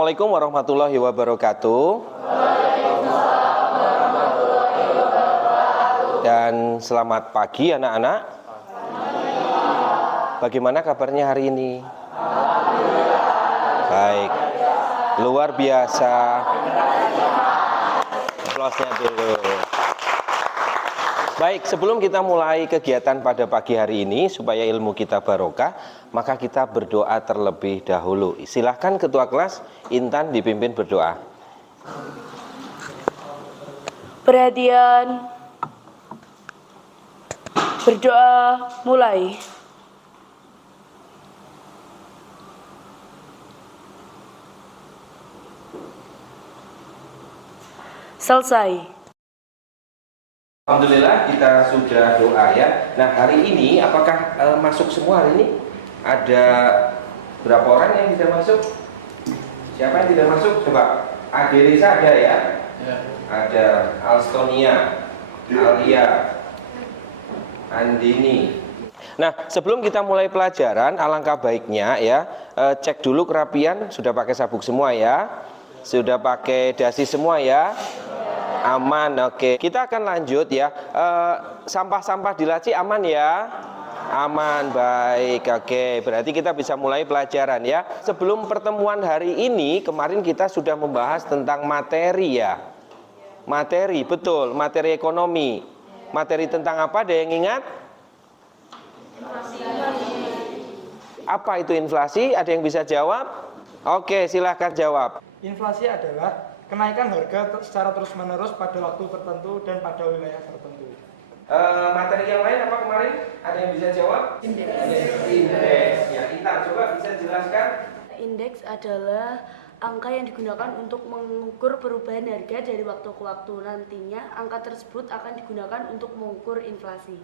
Assalamualaikum warahmatullahi wabarakatuh. Dan selamat pagi anak-anak. Bagaimana kabarnya hari ini? Baik, luar biasa. Aplausnya dulu. Baik, sebelum kita mulai kegiatan pada pagi hari ini supaya ilmu kita barokah, maka kita berdoa terlebih dahulu. Silahkan Ketua Kelas Intan dipimpin berdoa. Perhatian, berdoa mulai. Selesai. Alhamdulillah kita sudah doa ya. Nah hari ini apakah masuk semua hari ini? Ada berapa orang yang tidak masuk? Siapa yang tidak masuk? Coba Adelisa ada ya? Ada Alstonia, Alia, Andini. Nah sebelum kita mulai pelajaran, alangkah baiknya ya cek dulu kerapian. Sudah pakai sabuk semua ya? Sudah pakai dasi semua ya? Aman, oke. Kita akan lanjut ya. Sampah-sampah di laci aman ya? Aman, baik, oke. Berarti kita bisa mulai pelajaran ya. Sebelum pertemuan hari ini, kemarin kita sudah membahas tentang materi ya. Materi, betul, materi ekonomi. Materi tentang apa? Ada yang ingat? Apa itu inflasi? Ada yang bisa jawab? Oke, silahkan jawab. Inflasi adalah kenaikan harga secara terus-menerus pada waktu tertentu dan pada wilayah tertentu. Materi yang lain apa kemarin? Ada yang bisa jawab? Indeks. Ya, Intan coba bisa jelaskan. Indeks adalah angka yang digunakan untuk mengukur perubahan harga dari waktu ke waktu. Nantinya angka tersebut akan digunakan untuk mengukur inflasi.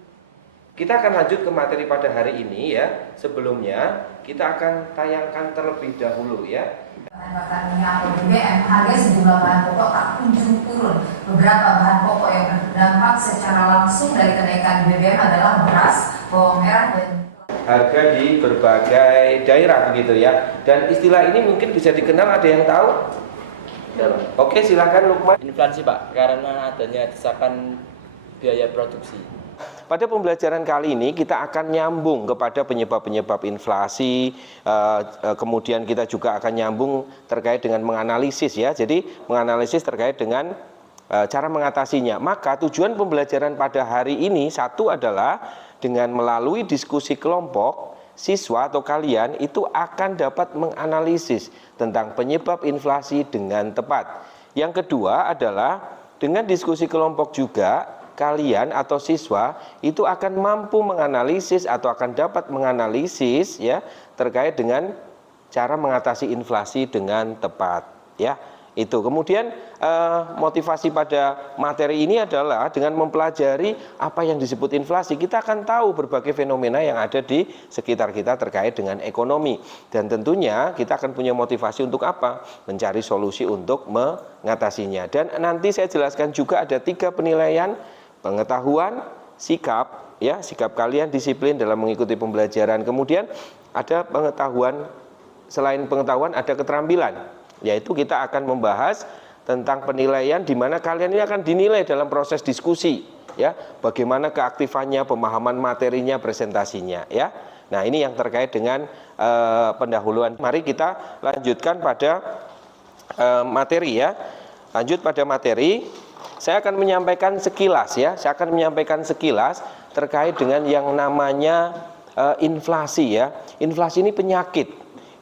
Kita akan lanjut ke materi pada hari ini ya. Sebelumnya kita akan tayangkan terlebih dahulu ya. Kenaikan minyak atau BBM, harga sejumlah bahan pokok tak kunjung turun. Beberapa bahan pokok yang berdampak secara langsung dari kenaikan BBM adalah beras, bawang merah, dan harga di berbagai daerah begitu ya. Dan istilah ini mungkin bisa dikenal, ada yang tahu? Oke, silakan Lukman. Inflasi Pak, karena adanya desakan biaya produksi. Pada pembelajaran kali ini kita akan nyambung kepada penyebab-penyebab inflasi, kemudian kita juga akan nyambung terkait dengan menganalisis ya. Jadi menganalisis terkait dengan cara mengatasinya. Maka tujuan pembelajaran pada hari ini satu adalah dengan melalui diskusi kelompok, siswa atau kalian itu akan dapat menganalisis tentang penyebab inflasi dengan tepat. Yang kedua adalah dengan diskusi kelompok juga kalian atau siswa itu akan mampu menganalisis atau akan dapat menganalisis ya terkait dengan cara mengatasi inflasi dengan tepat ya. Itu kemudian motivasi pada materi ini adalah dengan mempelajari apa yang disebut inflasi, kita akan tahu berbagai fenomena yang ada di sekitar kita terkait dengan ekonomi. Dan tentunya kita akan punya motivasi untuk apa? Mencari solusi untuk mengatasinya. Dan nanti saya jelaskan juga ada 3 penilaian: pengetahuan, sikap, ya, sikap kalian disiplin dalam mengikuti pembelajaran. Kemudian ada pengetahuan, selain pengetahuan ada keterampilan, yaitu kita akan membahas tentang penilaian di mana kalian ini akan dinilai dalam proses diskusi, ya, bagaimana keaktifannya, pemahaman materinya, presentasinya, ya. Nah, ini yang terkait dengan pendahuluan. Mari kita lanjutkan pada materi ya. Lanjut pada materi. Saya akan menyampaikan sekilas ya, saya akan menyampaikan sekilas terkait dengan yang namanya inflasi ya. Inflasi ini penyakit.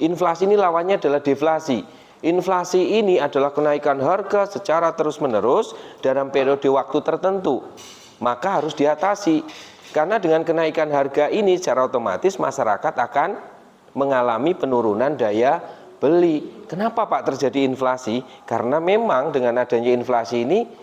Inflasi ini lawannya adalah deflasi. Inflasi ini adalah kenaikan harga secara terus-menerus dalam periode waktu tertentu. Maka harus diatasi. Karena dengan kenaikan harga ini secara otomatis masyarakat akan mengalami penurunan daya beli. Kenapa Pak terjadi inflasi? Karena memang dengan adanya inflasi ini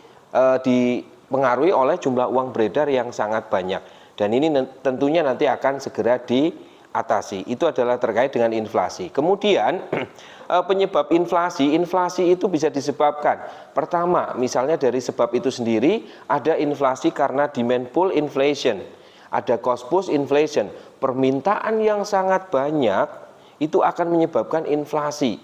dipengaruhi oleh jumlah uang beredar yang sangat banyak, dan ini tentunya nanti akan segera diatasi. Itu adalah terkait dengan inflasi. Kemudian penyebab inflasi itu bisa disebabkan, pertama misalnya dari sebab itu sendiri, ada inflasi karena demand pull inflation, ada cost push inflation. Permintaan yang sangat banyak itu akan menyebabkan inflasi.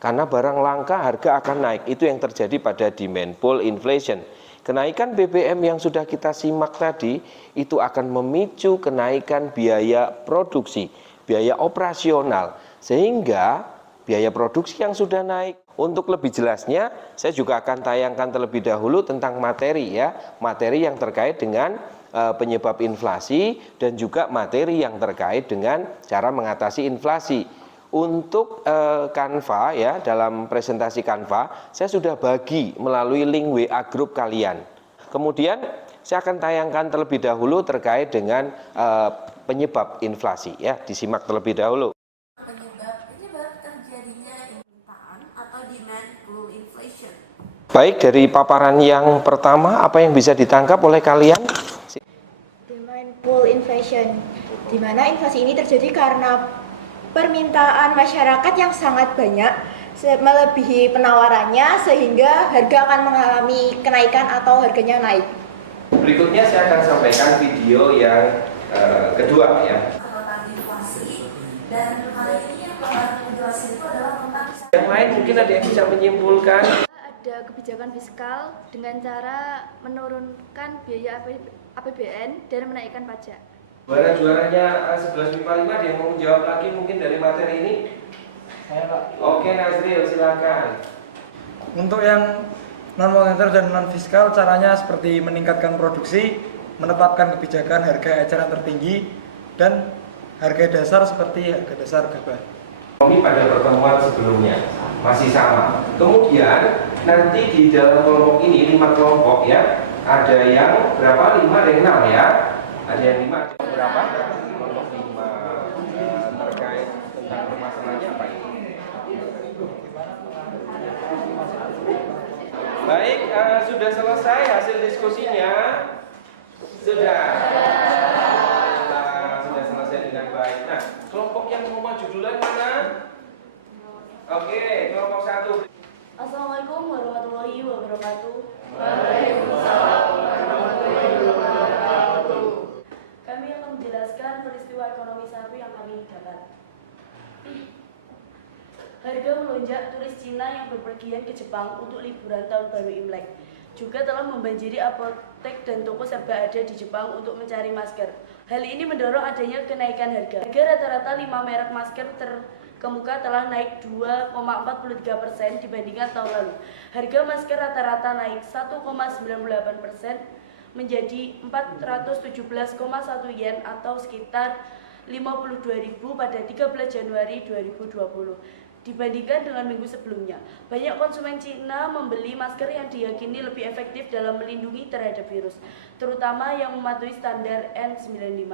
Karena barang langka harga akan naik. Itu yang terjadi pada demand pull inflation. Kenaikan BBM yang sudah kita simak tadi itu akan memicu kenaikan biaya produksi, biaya operasional, sehingga biaya produksi yang sudah naik. Untuk lebih jelasnya, saya juga akan tayangkan terlebih dahulu tentang materi ya, materi yang terkait dengan penyebab inflasi dan juga materi yang terkait dengan cara mengatasi inflasi. Untuk Canva ya, dalam presentasi Canva saya sudah bagi melalui link WA grup kalian. Kemudian saya akan tayangkan terlebih dahulu terkait dengan penyebab inflasi ya, disimak terlebih dahulu. Penyebab terjadinya permintaan atau demand pull inflation. Baik, dari paparan yang pertama apa yang bisa ditangkap oleh kalian? Demand pull inflation, di mana inflasi ini terjadi karena permintaan masyarakat yang sangat banyak melebihi penawarannya sehingga harga akan mengalami kenaikan atau harganya naik. Berikutnya saya akan sampaikan video yang kedua ya. Tentang inflasi dan hal ini yang menjelaskan itu adalah tentang Yang lain mungkin ada yang bisa menyimpulkan. Ada kebijakan fiskal dengan cara menurunkan biaya APBN dan menaikkan pajak. Juaranya 11 MIPA 5 ada yang mau menjawab lagi mungkin dari materi ini? Saya Pak. Oke Nazril, silakan. Untuk yang non moneter dan non fiskal, caranya seperti meningkatkan produksi, menetapkan kebijakan harga eceran tertinggi, dan harga dasar seperti harga dasar gabah. Ini pada pertemuan sebelumnya masih sama. Kemudian nanti di dalam kelompok ini 5 kelompok ya, ada yang berapa? 5 ada yang 6 ya. Ada yang 5 ada yang berapa? Kelompok 5 terkait tentang permasalahannya apa ini? Baik, sudah selesai hasil diskusinya? Sudah. Sudah selesai dengan baik. Nah, kelompok yang mau maju duluan mana? Oke, kelompok 1. Assalamualaikum warahmatullahi wabarakatuh. Kami akan menjelaskan peristiwa ekonomi 1 yang kami dapat. Harga melonjak turis Cina yang berpergian ke Jepang untuk liburan tahun baru Imlek juga telah membanjiri apotek dan toko serba ada di Jepang untuk mencari masker. Hal ini mendorong adanya kenaikan harga. Harga rata-rata 5 merek masker terkemuka telah naik 2,43% dibandingkan tahun lalu. Harga masker rata-rata naik 1,98% menjadi 417,1 yen atau sekitar 52.000 pada 13 Januari 2020. Dibandingkan dengan minggu sebelumnya, banyak konsumen Cina membeli masker yang diyakini lebih efektif dalam melindungi terhadap virus, terutama yang mematuhi standar N95.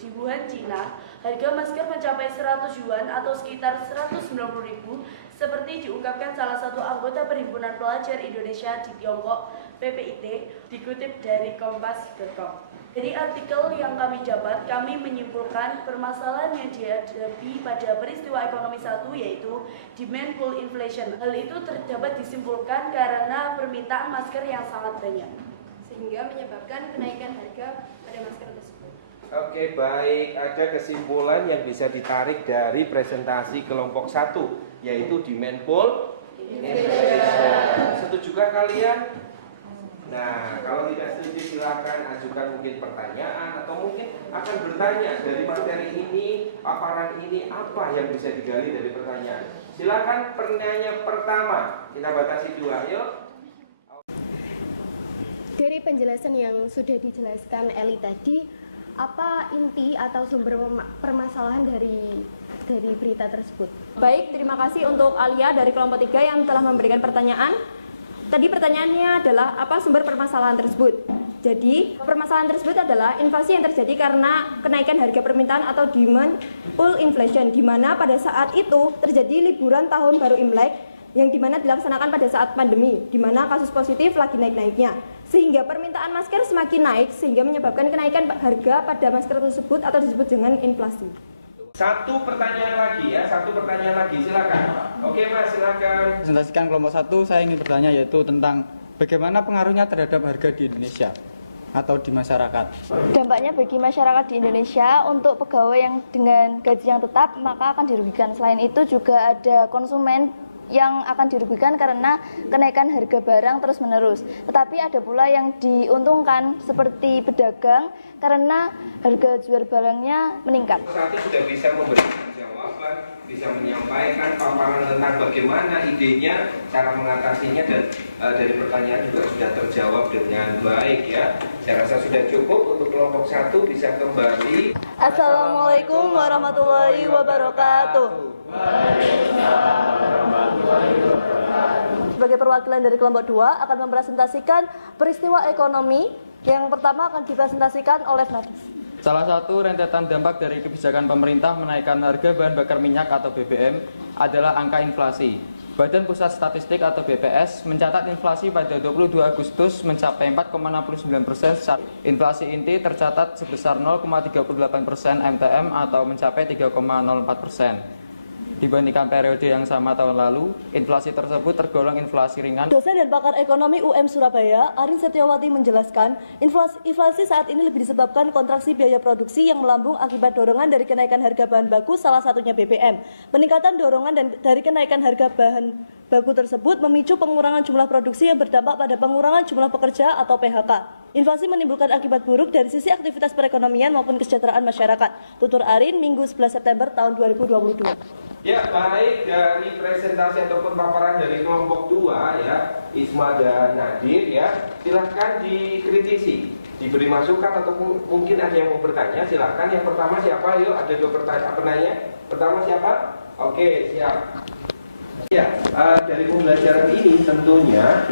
Di Wuhan, Cina, harga masker mencapai 100 yuan atau sekitar 190.000, seperti diungkapkan salah satu anggota Perhimpunan Pelajar Indonesia di Tiongkok, PPIT, dikutip dari kompas.com. Dari artikel yang kami dapat, kami menyimpulkan permasalahan yang dihadapi pada peristiwa ekonomi 1 yaitu demand pull inflation. Hal itu dapat disimpulkan karena permintaan masker yang sangat banyak, sehingga menyebabkan kenaikan harga pada masker tersebut. Oke, baik. Ada kesimpulan yang bisa ditarik dari presentasi kelompok 1, yaitu demand pull inflation. Setujukah kalian? Nah, kalau tidak setuju silakan ajukan mungkin pertanyaan atau mungkin akan bertanya dari materi ini, paparan ini apa yang bisa digali dari pertanyaan. Silakan pertanyaan pertama, kita batasi 2, yuk. Dari penjelasan yang sudah dijelaskan Eli tadi, apa inti atau sumber permasalahan dari berita tersebut? Baik, terima kasih untuk Alia dari kelompok 3 yang telah memberikan pertanyaan. Tadi pertanyaannya adalah apa sumber permasalahan tersebut. Jadi, permasalahan tersebut adalah inflasi yang terjadi karena kenaikan harga permintaan atau demand pull inflation, di mana pada saat itu terjadi liburan tahun baru Imlek yang dimana dilaksanakan pada saat pandemi, di mana kasus positif lagi naik-naiknya. Sehingga permintaan masker semakin naik sehingga menyebabkan kenaikan harga pada masker tersebut atau disebut dengan inflasi. Satu pertanyaan lagi, silakan. Oke Mas, silakan. Presentasikan kelompok 1, saya ingin bertanya yaitu tentang bagaimana pengaruhnya terhadap harga di Indonesia atau di masyarakat. Dampaknya bagi masyarakat di Indonesia untuk pegawai yang dengan gaji yang tetap maka akan dirugikan. Selain itu juga ada konsumen yang akan dirugikan karena kenaikan harga barang terus-menerus. Tetapi ada pula yang diuntungkan seperti pedagang karena harga jual barangnya meningkat. Satu sudah bisa memberikan jawaban, bisa menyampaikan paparan tentang bagaimana idenya, cara mengatasinya, dan dari pertanyaan juga sudah terjawab dengan baik ya. Saya rasa sudah cukup untuk kelompok 1 bisa kembali. Assalamualaikum warahmatullahi wabarakatuh. Sebagai perwakilan dari kelompok 2 akan mempresentasikan peristiwa ekonomi yang pertama akan dipresentasikan oleh Nafis. Salah satu rentetan dampak dari kebijakan pemerintah menaikkan harga bahan bakar minyak atau BBM adalah angka inflasi. Badan Pusat Statistik atau BPS mencatat inflasi pada 22 Agustus mencapai 4,69%. Inflasi inti tercatat sebesar 0,38% MTM atau mencapai 3,04%. Dibandingkan periode yang sama tahun lalu, inflasi tersebut tergolong inflasi ringan. Dosen dan pakar ekonomi UM Surabaya, Arin Setiawati menjelaskan, inflasi saat ini lebih disebabkan kontraksi biaya produksi yang melambung akibat dorongan dari kenaikan harga bahan baku, salah satunya BBM. Peningkatan dorongan dari kenaikan harga bahan baku tersebut memicu pengurangan jumlah produksi yang berdampak pada pengurangan jumlah pekerja atau PHK. Inflasi menimbulkan akibat buruk dari sisi aktivitas perekonomian maupun kesejahteraan masyarakat. Tutur Arin, Minggu 11 September tahun 2022. Ya, baik dari presentasi ataupun paparan dari kelompok 2 ya, Isma dan Nadir ya, silahkan dikritisi, diberi masukan ataupun mungkin ada yang mau bertanya, silahkan. Yang pertama siapa? Yuk, ada 2 penanya. Pertama siapa? Oke, siap. Ya, dari pembelajaran ini tentunya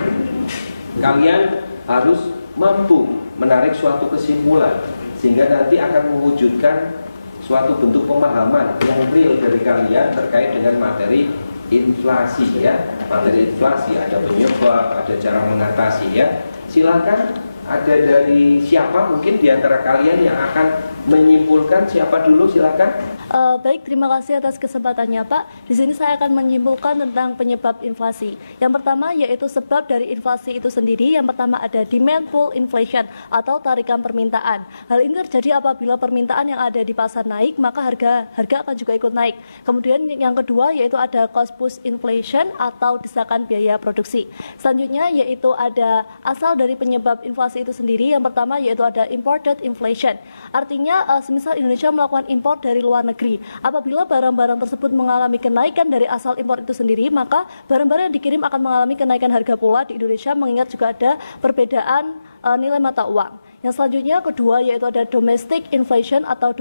kalian harus mampu menarik suatu kesimpulan sehingga nanti akan mewujudkan suatu bentuk pemahaman yang real dari kalian terkait dengan materi inflasi ya. Materi inflasi ada penyebab, ada cara mengatasi ya. Silakan, ada dari siapa mungkin di antara kalian yang akan menyimpulkan? Siapa dulu, silakan. Baik, terima kasih atas kesempatannya Pak. Di sini saya akan menyimpulkan tentang penyebab inflasi. Yang pertama yaitu sebab dari inflasi itu sendiri. Yang pertama ada demand pull inflation atau tarikan permintaan. Hal ini terjadi apabila permintaan yang ada di pasar naik, maka harga akan juga ikut naik. Kemudian yang kedua yaitu ada cost push inflation atau desakan biaya produksi. Selanjutnya yaitu ada asal dari penyebab inflasi itu sendiri. Yang pertama yaitu ada imported inflation. Artinya semisal Indonesia melakukan impor dari luar negeri. Apabila barang-barang tersebut mengalami kenaikan dari asal impor itu sendiri, maka barang-barang yang dikirim akan mengalami kenaikan harga pula di Indonesia, mengingat juga ada perbedaan nilai mata uang. Yang selanjutnya kedua yaitu ada domestic inflation atau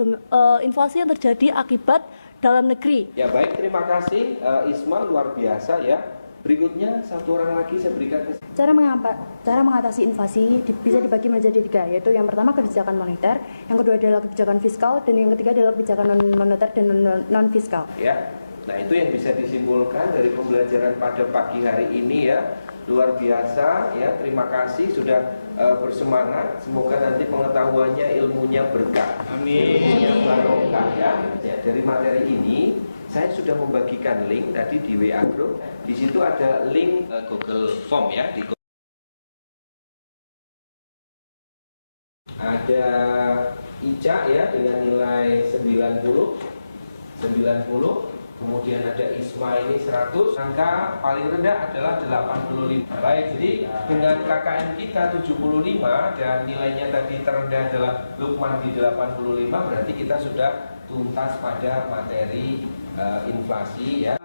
inflasi yang terjadi akibat dalam negeri. Ya baik, terima kasih Isma, luar biasa ya. Berikutnya satu orang lagi saya berikan. Cara mengatasi inflasi bisa dibagi menjadi 3, yaitu yang pertama kebijakan moneter, yang kedua adalah kebijakan fiskal, dan yang ketiga adalah kebijakan non moneter dan non fiskal. Ya, nah itu yang bisa disimpulkan dari pembelajaran pada pagi hari ini ya. Luar biasa ya, terima kasih sudah bersemangat. Semoga nanti pengetahuannya, ilmunya berkah. Amin. Ilmunya barokah ya. Dari materi ini saya sudah membagikan link tadi di WA Group. Di situ ada link Google Form ya. Ada Ica ya dengan nilai 90. Kemudian ada Isma ini 100. Angka paling rendah adalah 85. Baik, jadi dengan KKM kita 75 dan nilainya tadi terendah adalah Lukman di 85, berarti kita sudah tuntas pada materi inflasi ya.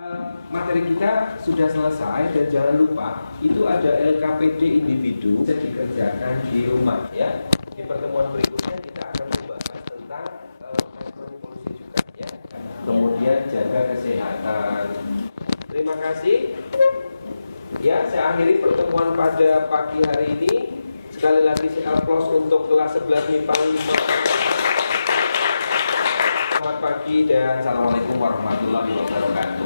Materi kita sudah selesai dan jangan lupa itu ada LKPD individu bisa dikerjakan di rumah ya. Di pertemuan berikutnya kita akan membahas tentang ekonomi polusi juga ya. Kemudian jaga kesehatan. Terima kasih. Ya, saya akhiri pertemuan pada pagi hari ini. Sekali lagi saya applause untuk kelas 11 MIPA 5. Selamat pagi dan assalamualaikum warahmatullahi wabarakatuh.